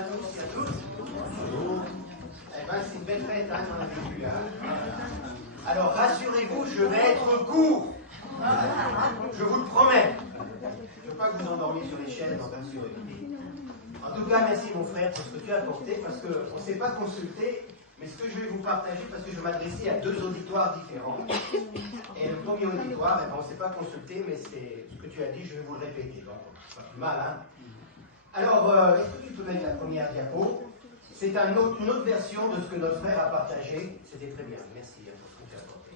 à tous et à toutes. Eh ben, c'est une belle fête hein, qu'on a vécue là. Alors rassurez-vous, je vais être court. Je vous le promets. Je ne veux pas que vous endormiez sur les chaises, enfin sur En tout cas, merci mon frère pour ce que tu as apporté, parce qu'on ne s'est pas consulté, mais ce que je vais vous partager, parce que je m'adressais à deux auditoires différents. Et le premier auditoire, on ne s'est pas consulté, mais c'est ce que tu as dit, je vais vous le répéter. Donc, pas plus mal, hein. Alors, est-ce que tu peux mettre la première diapo? C'est une autre version de ce que notre frère a partagé. C'était très bien, merci pour ce que tu as apporté.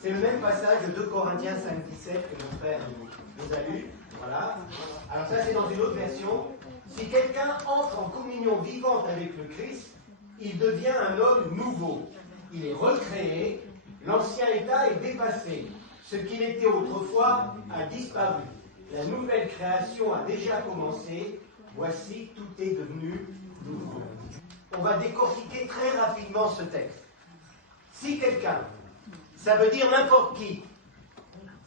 C'est le même passage de 2 Corinthiens 5,17 que notre frère nous a lu. Voilà. Alors ça, c'est dans une autre version. Si quelqu'un entre en communion vivante avec le Christ, il devient un homme nouveau. Il est recréé, l'ancien état est dépassé. Ce qu'il était autrefois a disparu. La nouvelle création a déjà commencé. Voici, tout est devenu nouveau. On va décortiquer très rapidement ce texte. Si quelqu'un, ça veut dire n'importe qui,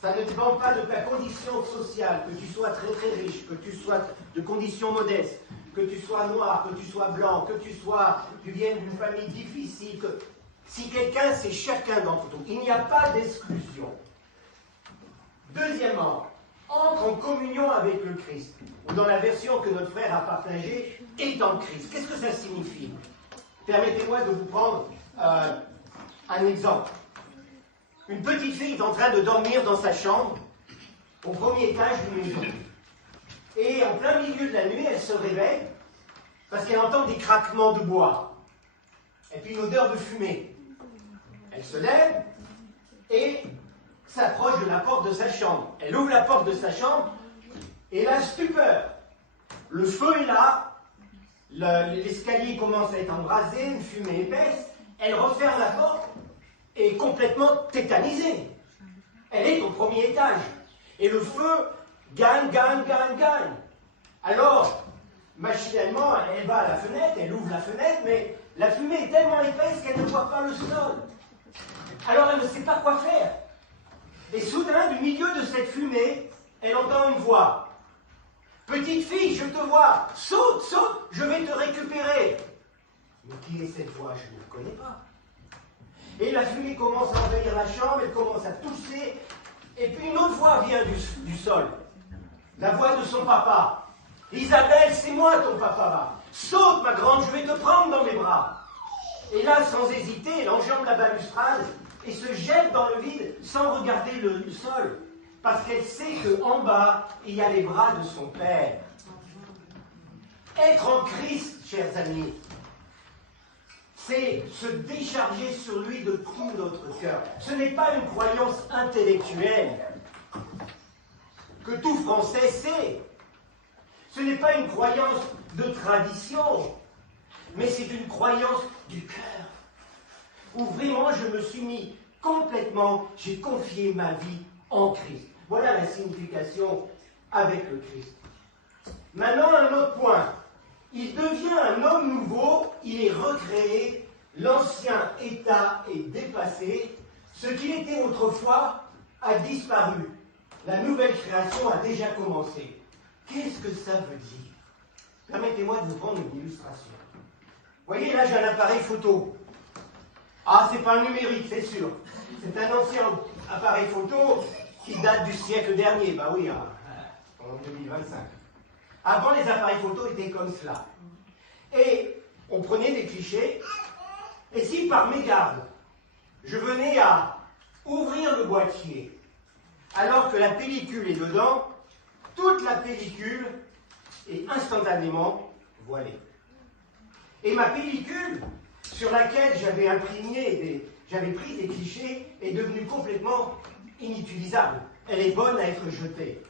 ça ne dépend pas de ta condition sociale, que tu sois très très riche, que tu sois de condition modeste, que tu sois noir, que tu sois blanc, que tu viennes d'une famille difficile. Si quelqu'un, c'est chacun d'entre nous. Il n'y a pas d'exclusion. Deuxièmement, entre en communion avec le Christ, ou dans la version que notre frère a partagée, est en Christ. Qu'est-ce que ça signifie? Permettez-moi de vous prendre un exemple. Une petite fille est en train de dormir dans sa chambre, au premier étage d'une maison. Et en plein milieu de la nuit, elle se réveille, parce qu'elle entend des craquements de bois, et puis une odeur de fumée. Elle se lève, et s'approche de la porte de sa chambre. Elle ouvre la porte de sa chambre, et la stupeur. Le feu est là, l'escalier commence à être embrasé, une fumée épaisse, elle referme la porte, et est complètement tétanisée. Elle est au premier étage, et le feu gagne. Alors, machinalement, elle va à la fenêtre, elle ouvre la fenêtre, mais la fumée est tellement épaisse qu'elle ne voit pas le sol. Alors elle ne sait pas quoi faire. Et soudain, du milieu de cette fumée, elle entend une voix. « Petite fille, je te vois, saute, je vais te récupérer. » Mais qui est cette voix? Je ne la connais pas. Et la fumée commence à envahir la chambre, elle commence à tousser, et puis une autre voix vient du sol. La voix de son papa. « Isabelle, c'est moi ton papa. Saute, ma grande, je vais te prendre dans mes bras. » Et là, sans hésiter, elle enjambe la balustrade et se jette dans le vide sans regarder le sol. Parce qu'elle sait qu'en bas, il y a les bras de son Père. Être en Christ, chers amis, c'est se décharger sur lui de tout notre cœur. Ce n'est pas une croyance intellectuelle que tout Français sait. Ce n'est pas une croyance de tradition, mais c'est une croyance du cœur, où vraiment je me suis mis complètement, j'ai confié ma vie en Christ. Voilà la signification avec le Christ. Maintenant, un autre point. Il devient un homme nouveau, il est recréé, l'ancien état est dépassé, ce qu'il était autrefois a disparu. La nouvelle création a déjà commencé. Qu'est-ce que ça veut dire? Permettez-moi de vous prendre une illustration. Vous voyez, là, j'ai un appareil photo. Ah, c'est pas un numérique, c'est sûr. C'est un ancien appareil photo qui date du siècle dernier. Bah oui, en 2025. Avant, les appareils photo étaient comme cela. Et on prenait des clichés. Et si par mégarde, je venais à ouvrir le boîtier, alors que la pellicule est dedans, toute la pellicule est instantanément voilée. Et ma pellicule, sur laquelle j'avais pris des clichés, est devenue complètement inutilisable. Elle est bonne à être jetée.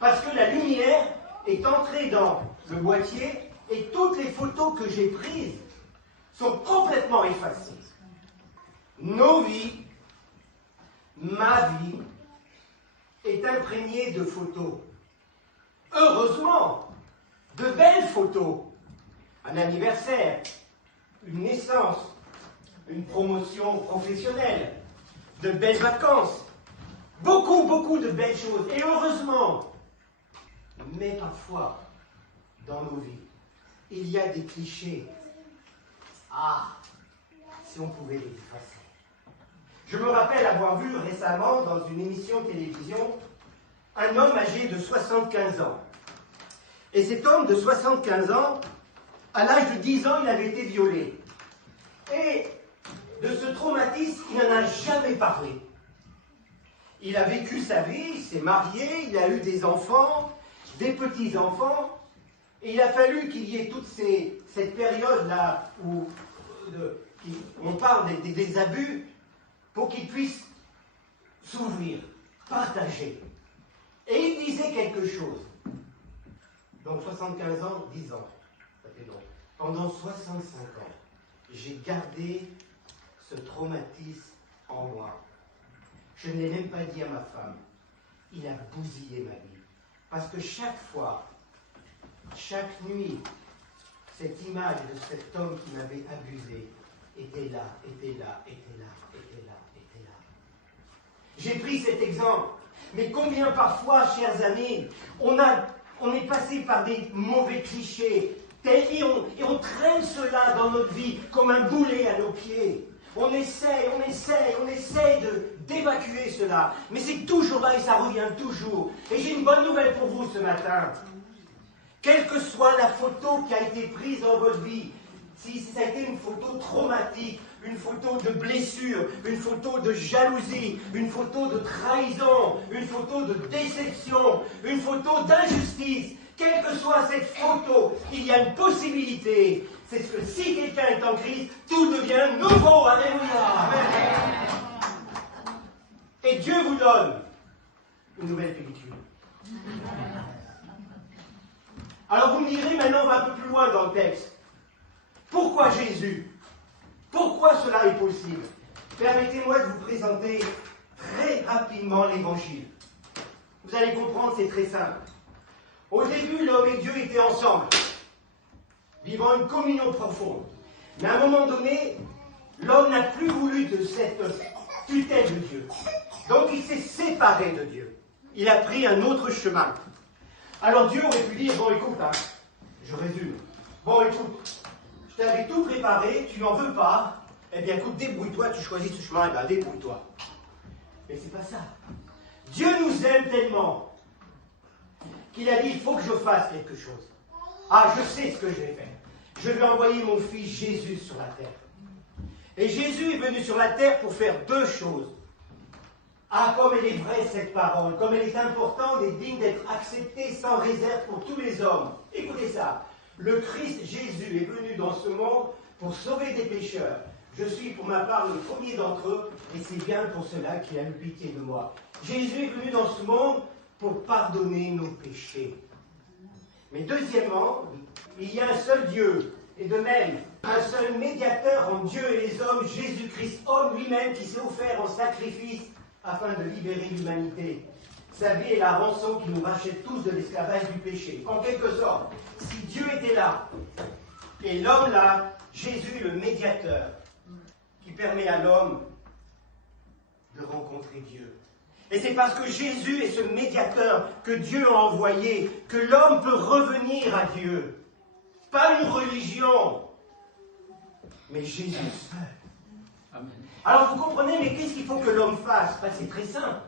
Parce que la lumière est entrée dans le boîtier et toutes les photos que j'ai prises sont complètement effacées. Nos vies, ma vie, est imprégnée de photos. Heureusement, de belles photos. Un anniversaire, une naissance, une promotion professionnelle, de belles vacances, beaucoup de belles choses, et heureusement. Mais parfois, dans nos vies, il y a des clichés. Ah, si on pouvait les effacer. Je me rappelle avoir vu récemment dans une émission de télévision un homme âgé de 75 ans. Et cet homme de 75 ans, à l'âge de 10 ans, il avait été violé. Et de ce traumatisme, il n'en a jamais parlé. Il a vécu sa vie, il s'est marié, il a eu des enfants, des petits-enfants, et il a fallu qu'il y ait toute cette période-là où on parle des abus pour qu'il puisse s'ouvrir, partager. Et il disait quelque chose. Donc 75 ans, 10 ans, ça fait long. Pendant 65 ans, j'ai gardé ce traumatisme en moi. Je ne l'ai même pas dit à ma femme. Il a bousillé ma vie. Parce que chaque fois, chaque nuit, cette image de cet homme qui m'avait abusé était là, était là, était là, était là, était là. J'ai pris cet exemple. Mais combien parfois, chers amis, on est passé par des mauvais clichés, et on traîne cela dans notre vie comme un boulet à nos pieds. On essaie d'évacuer cela, mais c'est toujours là et ça revient toujours. Et j'ai une bonne nouvelle pour vous ce matin. Quelle que soit la photo qui a été prise dans votre vie, si ça a été une photo traumatique, une photo de blessure, une photo de jalousie, une photo de trahison, une photo de déception, une photo d'injustice, quelle que soit cette photo, il y a une possibilité. C'est que si quelqu'un est en Christ, tout devient nouveau. Alléluia. Amen. Et Dieu vous donne une nouvelle pellicule. Alors vous me direz, maintenant on va un peu plus loin dans le texte. Pourquoi Jésus? Pourquoi cela est possible? Permettez-moi de vous présenter très rapidement l'Évangile. Vous allez comprendre, c'est très simple. Au début, l'homme et Dieu étaient ensemble, vivant une communion profonde. Mais à un moment donné, l'homme n'a plus voulu de cette tutelle de Dieu. Donc il s'est séparé de Dieu. Il a pris un autre chemin. Alors Dieu aurait pu dire, bon écoute, je résume. Bon écoute, je t'avais tout préparé, tu n'en veux pas. Eh bien écoute, débrouille-toi, tu choisis ce chemin, eh bien débrouille-toi. Mais c'est pas ça. Dieu nous aime tellement qu'il a dit, il faut que je fasse quelque chose. Ah, je sais ce que je vais faire. Je vais envoyer mon fils Jésus sur la terre. Et Jésus est venu sur la terre pour faire deux choses. Ah, comme elle est vraie cette parole, comme elle est importante et digne d'être acceptée sans réserve pour tous les hommes. Écoutez ça. Le Christ Jésus est venu dans ce monde pour sauver des pécheurs. Je suis pour ma part le premier d'entre eux et c'est bien pour cela qu'il a eu pitié de moi. Jésus est venu dans ce monde pour pardonner nos péchés. Mais deuxièmement, il y a un seul Dieu, et de même, un seul médiateur entre Dieu et les hommes, Jésus-Christ, homme lui-même qui s'est offert en sacrifice afin de libérer l'humanité. Sa vie est la rançon qui nous rachète tous de l'esclavage du péché. En quelque sorte, si Dieu était là, et l'homme là, Jésus est le médiateur qui permet à l'homme de rencontrer Dieu. Et c'est parce que Jésus est ce médiateur que Dieu a envoyé, que l'homme peut revenir à Dieu. Pas une religion, mais Jésus seul. Amen. Alors vous comprenez, mais qu'est-ce qu'il faut que l'homme fasse? Ben, c'est très simple.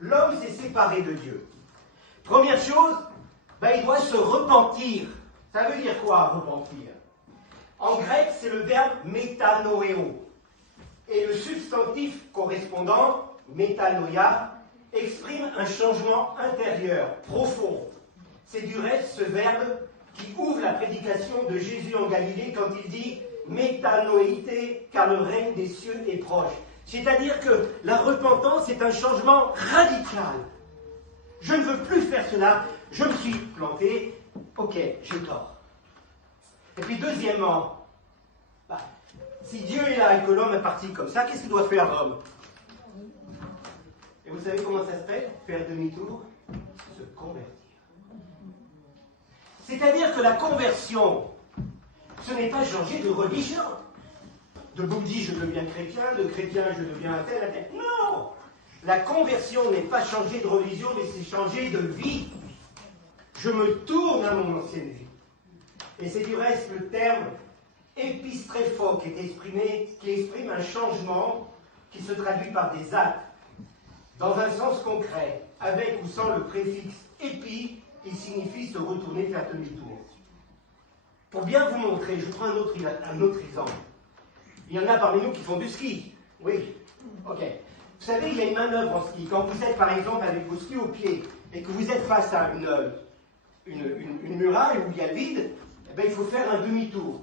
L'homme s'est séparé de Dieu. Première chose, ben, il doit se repentir. Ça veut dire quoi, repentir? En grec, c'est le verbe métanoéo. Et le substantif correspondant, métanoïa, exprime un changement intérieur, profond. C'est du reste ce verbe qui ouvre la prédication de Jésus en Galilée quand il dit « métanoïté, car le règne des cieux est proche ». C'est-à-dire que la repentance est un changement radical. Je ne veux plus faire cela, je me suis planté, ok, j'ai tort. Et puis deuxièmement, si Dieu est là et que l'homme est parti comme ça, qu'est-ce qu'il doit faire l'homme? Et vous savez comment ça s'appelle? Faire demi-tour? Se convertir. C'est-à-dire que la conversion, ce n'est pas changer de religion. De bouddhiste, je deviens chrétien, de chrétien, je deviens un tel, un tel. Non! La conversion n'est pas changer de religion, mais c'est changer de vie. Je me tourne à mon ancienne vie. Et c'est du reste le terme épistréphos qui exprime un changement qui se traduit par des actes, dans un sens concret, avec ou sans le préfixe épi, qui signifie se retourner, faire demi-tour. Pour bien vous montrer, je vous prends un autre exemple. Il y en a parmi nous qui font du ski. Oui, ok. Vous savez, il y a une manœuvre en ski. Quand vous êtes par exemple avec vos skis au pied et que vous êtes face à une muraille où il y a le vide, eh bien, il faut faire un demi-tour.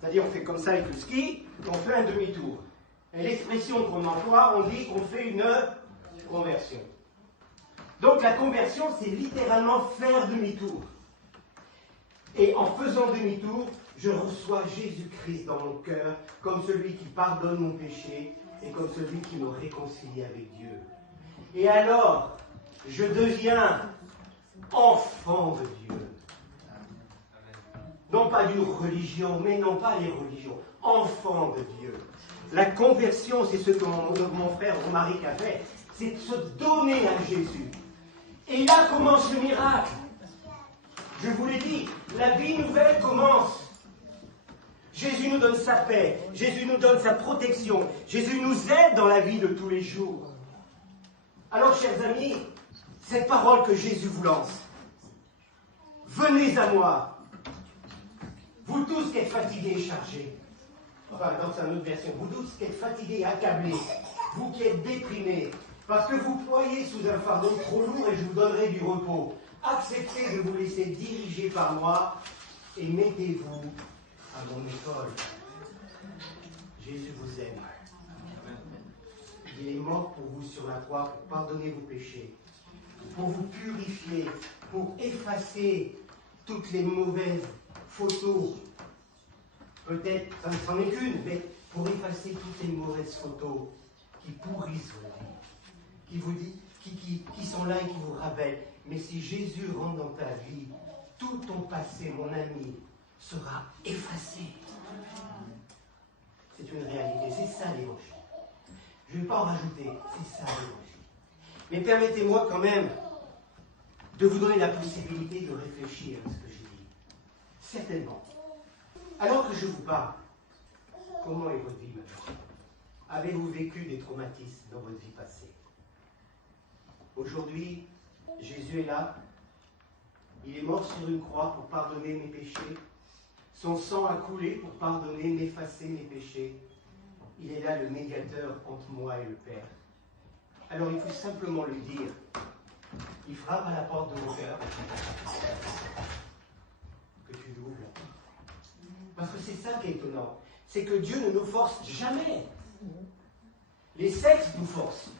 C'est-à-dire on fait comme ça avec le ski, on fait un demi-tour. Et l'expression qu'on emploie, on dit qu'on fait une conversion. Donc la conversion, c'est littéralement faire demi-tour. Et en faisant demi-tour, je reçois Jésus-Christ dans mon cœur comme celui qui pardonne mon péché et comme celui qui me réconcilie avec Dieu. Et alors, je deviens enfant de Dieu. Non pas d'une religion, mais non pas les religions. Enfant de Dieu. La conversion, c'est ce que mon frère Romaric a fait, c'est de se donner à Jésus. Et là commence le miracle. Je vous l'ai dit, la vie nouvelle commence. Jésus nous donne sa paix, Jésus nous donne sa protection, Jésus nous aide dans la vie de tous les jours. Alors, chers amis, cette parole que Jésus vous lance, venez à moi, vous tous qui êtes fatigués et chargés. Enfin, dans une autre version, vous tous qui êtes fatigués et accablés, vous qui êtes déprimés, parce que vous ployez sous un fardeau trop lourd et je vous donnerai du repos. Acceptez de vous laisser diriger par moi et mettez-vous à mon école. Jésus vous aime. Il est mort pour vous sur la croix, pour pardonner vos péchés, pour vous purifier, pour effacer toutes les mauvaises photos. Peut-être, ça ne s'en est qu'une, mais pour effacer toutes les mauvaises photos qui pourrissent votre vie, qui vous dit, qui sont là et qui vous rappellent. Mais si Jésus rentre dans ta vie, tout ton passé, mon ami, sera effacé. C'est une réalité, c'est ça l'évangile. Je ne vais pas en rajouter, c'est ça l'évangile. Mais permettez-moi quand même de vous donner la possibilité de réfléchir à ce que j'ai dit. Certainement. Alors que je vous parle, comment est votre vie maintenant? Avez-vous vécu des traumatismes dans votre vie passée? Aujourd'hui, Jésus est là. Il est mort sur une croix pour pardonner mes péchés. Son sang a coulé pour pardonner, m'effacer mes péchés. Il est là le médiateur entre moi et le Père. Alors il faut simplement lui dire. Il frappe à la porte de mon cœur. Que tu l'ouvres la porte. Parce que c'est ça qui est étonnant. C'est que Dieu ne nous force jamais. Les sectes nous forcent.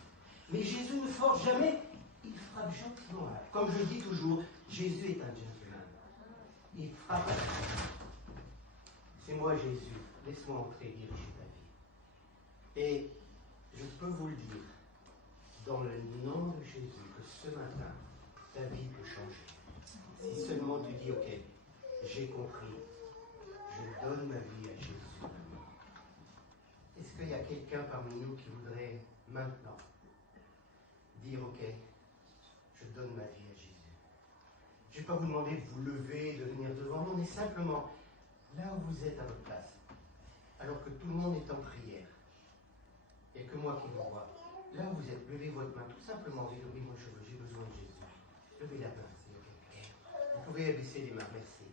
Mais Jésus ne force jamais. Il frappe gentiment. Comme je dis toujours, Jésus est un gentleman. Il frappe à la porte. C'est moi Jésus. Laisse-moi entrer et diriger ta vie. Et je peux vous le dire, dans le nom de Jésus, que ce matin, ta vie peut changer. Si seulement tu dis, ok, j'ai compris, je donne ma vie à Jésus. Est-ce qu'il y a quelqu'un parmi nous qui voudrait maintenant dire, ok, je donne ma vie à Jésus? Je ne vais pas vous demander de vous lever, de venir devant, non, mais simplement, là où vous êtes à votre place, alors que tout le monde est en prière, il n'y a que moi qui vous vois. Là où vous êtes, levez votre main, tout simplement, dites, oui, moi j'ai besoin de Jésus. Levez la main, s'il y a quelqu'un. Vous pouvez abaisser les mains, merci.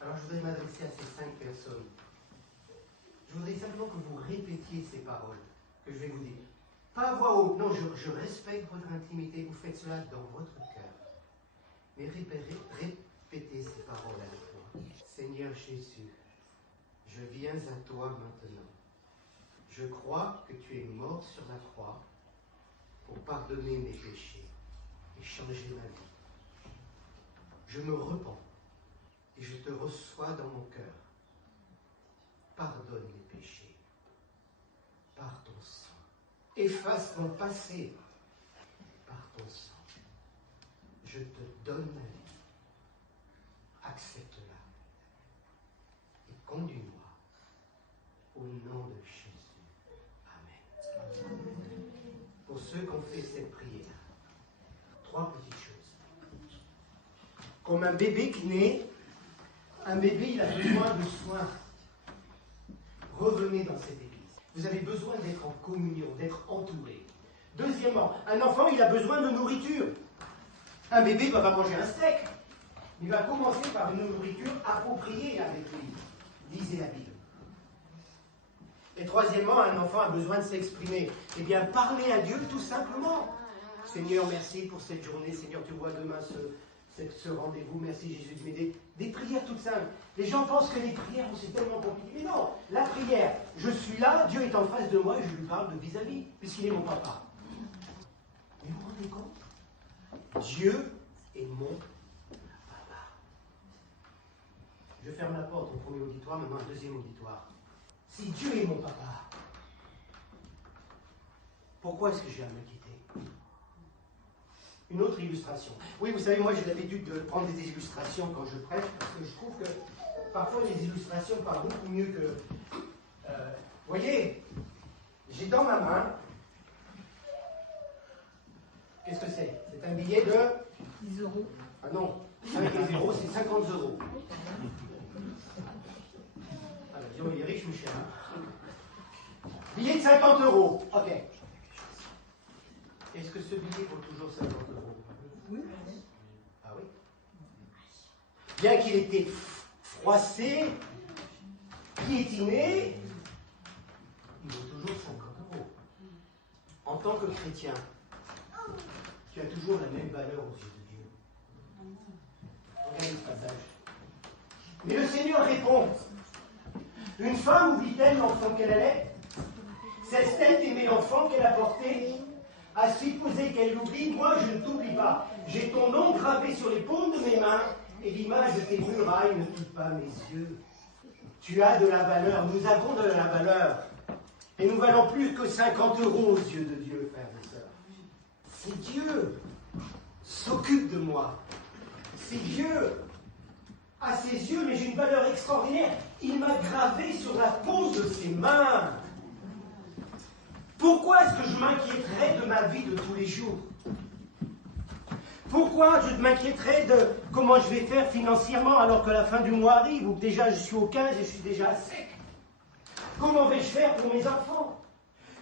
Alors je voudrais m'adresser à ces 5 personnes. Je voudrais simplement que vous répétiez ces paroles que je vais vous dire. Pas à voix haute, non, je respecte votre intimité, vous faites cela dans votre cœur. Mais répétez ces paroles avec moi. Seigneur Jésus, je viens à toi maintenant. Je crois que tu es mort sur la croix pour pardonner mes péchés et changer ma vie. Je me repens et je te reçois dans mon cœur. Pardonne mes péchés par ton sang. Efface mon passé par ton sang. Je te donne ma vie. Accepte-la et conduis-moi au nom de Jésus. Amen. Pour ceux qui ont fait cette prière, 3 petites choses. Comme un bébé qui naît, Un bébé, il a besoin de soins. Revenez dans cette église. Vous avez besoin d'être en communion, d'être entouré. Deuxièmement, un enfant, il a besoin de nourriture. Un bébé ne va pas manger un steak. Il va commencer par une nourriture appropriée avec lui. Lisez la Bible. Et troisièmement, un enfant a besoin de s'exprimer. Eh bien, parler à Dieu tout simplement. Seigneur, merci pour cette journée. Seigneur, tu vois demain ce rendez-vous. Merci Jésus. Mais des prières toutes simples. Les gens pensent que les prières, c'est tellement compliqué. Mais non, la prière, je suis là, Dieu est en face de moi et je lui parle de vis-à-vis, puisqu'il est mon papa. Mais vous vous rendez compte? Dieu est mon papa. Je ferme la porte au premier auditoire, maintenant un deuxième auditoire. Si Dieu est mon papa, pourquoi est-ce que j'ai à me quitter? Une autre illustration. Oui, vous savez, moi j'ai l'habitude de prendre des illustrations quand je prêche, parce que je trouve que parfois les illustrations parlent beaucoup mieux que... vous voyez, j'ai dans ma main... Qu'est-ce que c'est? C'est un billet de... 10 euros. Ah non, avec les zéros, c'est 50 euros. Ah ben, disons, il est riche, Michel. Hein. Billet de 50 euros. Ok. Est-ce que ce billet vaut toujours 50 euros? Oui. Ah oui. Bien qu'il ait été froissé, piétiné, il vaut toujours 50 euros. En tant que chrétien, tu as toujours la même valeur aux yeux de Dieu. Regardez ce passage. Mais le Seigneur répond, une femme oublie-t-elle l'enfant qu'elle allait? Cesse-t-elle d'aimer l'enfant qu'elle a porté? À supposer qu'elle l'oublie, moi je ne t'oublie pas. J'ai ton nom gravé sur les paumes de mes mains, et l'image de tes murailles ne quitte pas mes yeux. Tu as de la valeur, nous avons de la valeur. Et nous valons plus que 50 euros aux yeux de Dieu, frères et sœurs. Si Dieu s'occupe de moi, si Dieu a ses yeux, mais j'ai une valeur extraordinaire, il m'a gravé sur la paume de ses mains. Pourquoi est-ce que je m'inquiéterais de ma vie de tous les jours? Pourquoi je m'inquiéterais de comment je vais faire financièrement alors que la fin du mois arrive, ou que déjà je suis au 15 et je suis déjà à sec? Comment vais-je faire pour mes enfants?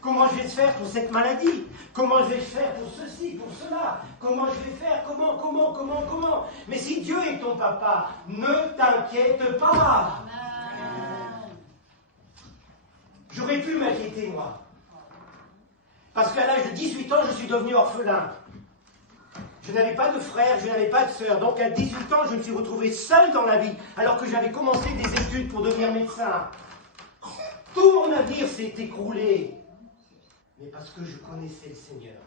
Comment je vais faire pour cette maladie? Comment je vais faire pour ceci, pour cela? Comment je vais faire? Comment? Mais si Dieu est ton papa, ne t'inquiète pas. J'aurais pu m'inquiéter, moi. Parce qu'à l'âge de 18 ans, je suis devenu orphelin. Je n'avais pas de frère, je n'avais pas de sœur. Donc à 18 ans, je me suis retrouvé seul dans la vie, alors que j'avais commencé des études pour devenir médecin. Tout mon avenir s'est écroulé. Mais parce que je connaissais le Seigneur,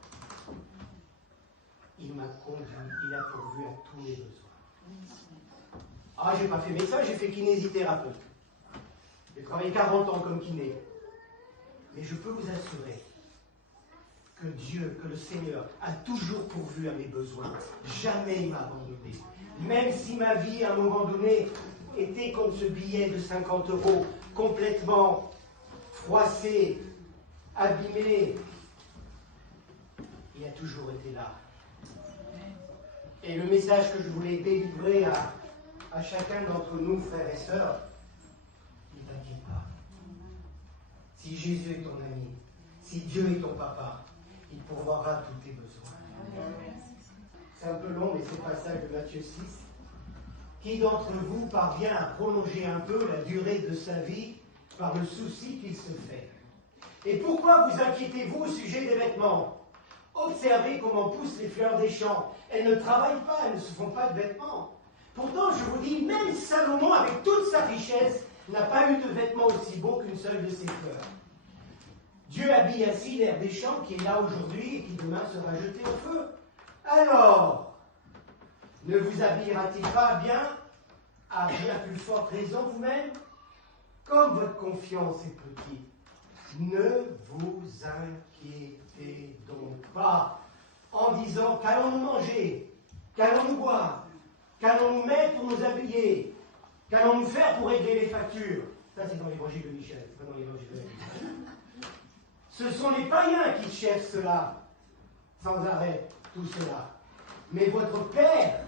il m'a conduit, il a pourvu à tous mes besoins. Ah, j'ai pas fait médecin, j'ai fait kinésithérapeute. J'ai travaillé 40 ans comme kiné. Mais je peux vous assurer que Dieu, que le Seigneur a toujours pourvu à mes besoins. Jamais il m'a abandonné. Même si ma vie, à un moment donné, était comme ce billet de 50 euros, complètement froissé, abîmé, il a toujours été là. Et le message que je voulais délivrer à chacun d'entre nous, frères et sœurs, ne t'inquiète pas. Si Jésus est ton ami, si Dieu est ton papa, il pourvoira tous tes besoins. C'est un peu long, mais c'est le passage de Matthieu 6. Qui d'entre vous parvient à prolonger un peu la durée de sa vie par le souci qu'il se fait? Et pourquoi vous inquiétez-vous au sujet des vêtements? Observez comment poussent les fleurs des champs. Elles ne travaillent pas, elles ne se font pas de vêtements. Pourtant, je vous dis, même Salomon, avec toute sa richesse, n'a pas eu de vêtements aussi beaux qu'une seule de ses fleurs. Dieu habille ainsi l'herbe des champs qui est là aujourd'hui et qui demain sera jeté au feu. Alors, ne vous habillera-t-il pas bien, à bien plus forte raison vous-même? Comme votre confiance est petite, ne vous inquiétez donc pas en disant qu'allons-nous manger, qu'allons-nous boire, qu'allons-nous mettre pour nous habiller, qu'allons-nous faire pour régler les factures. Ça c'est dans l'évangile de Michel, c'est pas dans l'évangile de Michel. Ce sont les païens qui cherchent cela, sans arrêt, tout cela. Mais votre Père,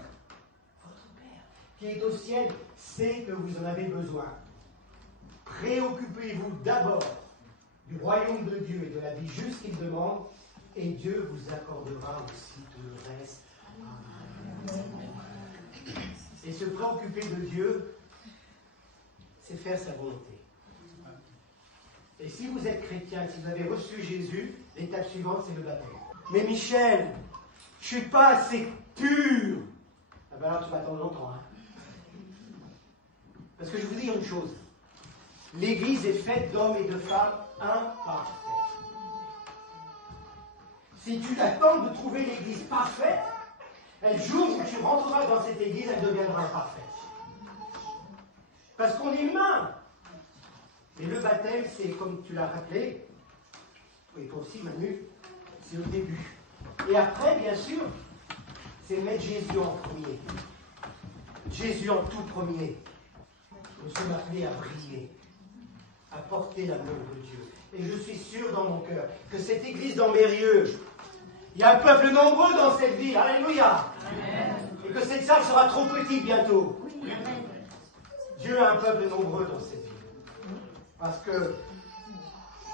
qui est au ciel, c'est que vous en avez besoin. Préoccupez-vous d'abord du royaume de Dieu et de la vie juste qu'il demande, et Dieu vous accordera aussi tout le reste. Et se préoccuper de Dieu, c'est faire sa volonté. Et si vous êtes chrétien, si vous avez reçu Jésus, l'étape suivante, c'est le baptême. Mais Michel, je ne suis pas assez pur. Ah ben alors tu vas attendre longtemps. Hein. Parce que je vous dis une chose. L'Église est faite d'hommes et de femmes imparfaits. Si tu attends de trouver l'Église parfaite, le jour où tu rentreras dans cette Église, elle deviendra imparfaite. Parce qu'on est humain. Et le baptême, c'est comme tu l'as rappelé, et toi aussi Manu, c'est le début. Et après, bien sûr, c'est mettre Jésus en premier. Jésus en tout premier. Nous sommes appelés à briller, à porter l'amour de Dieu. Et je suis sûr dans mon cœur que cette église d'Ambérieux, il y a un peuple nombreux dans cette ville. Alléluia. Amen. Et que cette salle sera trop petite bientôt. Oui. Dieu a un peuple nombreux dans cette ville. Parce que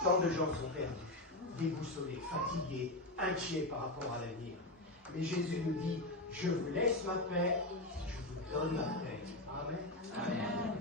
tant de gens sont perdus, déboussolés, fatigués, inquiets par rapport à l'avenir. Mais Jésus nous dit, je vous laisse ma paix, je vous donne ma paix. Amen. Amen.